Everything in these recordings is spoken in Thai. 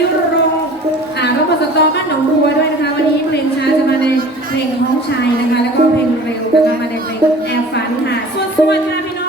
ยุรงกุกอ่ารบสตอบ้านหนองบัวด้วยนะคะ วันนี้เพลงช้าจะมาในเพลงน้องชายนะคะ แล้วก็เพลงเร็วนะคะมาในเพลงแอร์ฟันค่ะสวัสดีค่ะพี่น้อง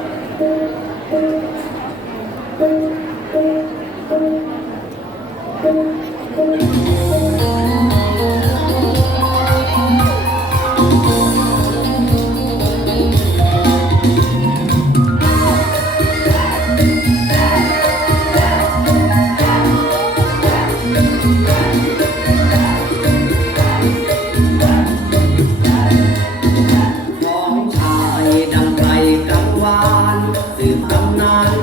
วานสืบตำนาน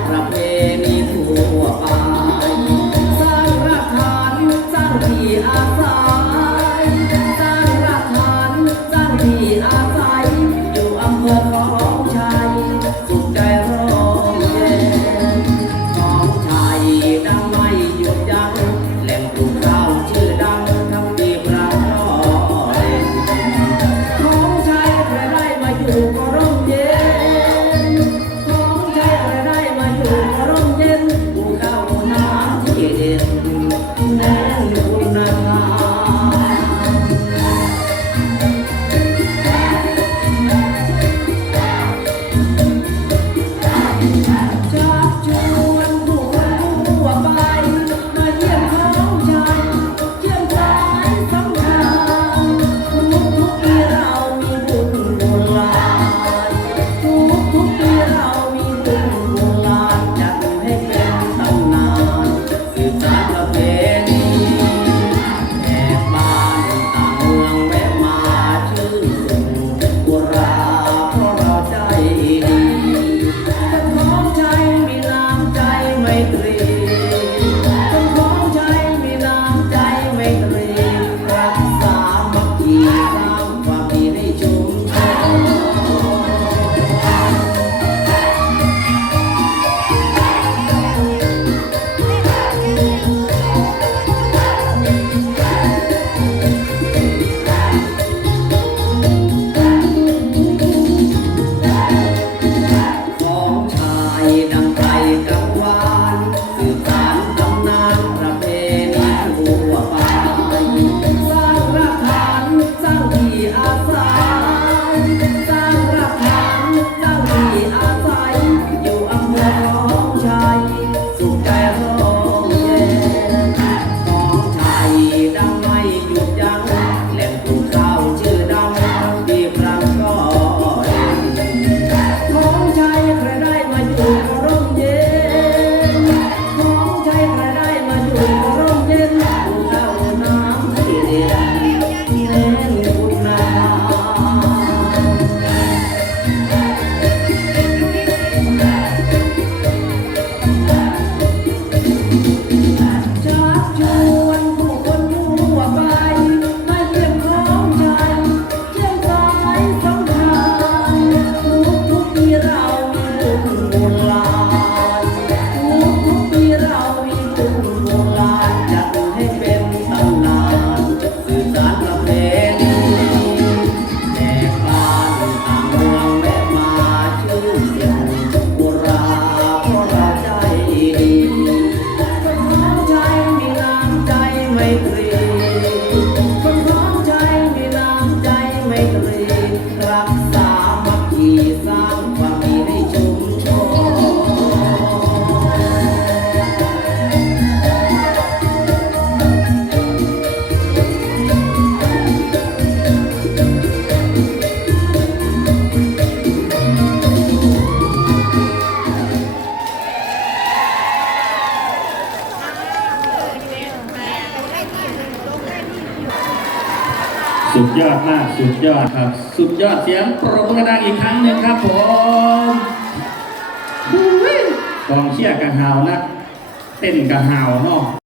สุดยอดมาก สุดยอดครับ สุดยอดเสียงปรบมือดังอีกครั้งหนึ่งครับผมกองเชียร์กระหาวนะ เต้นกระหาวเนาะ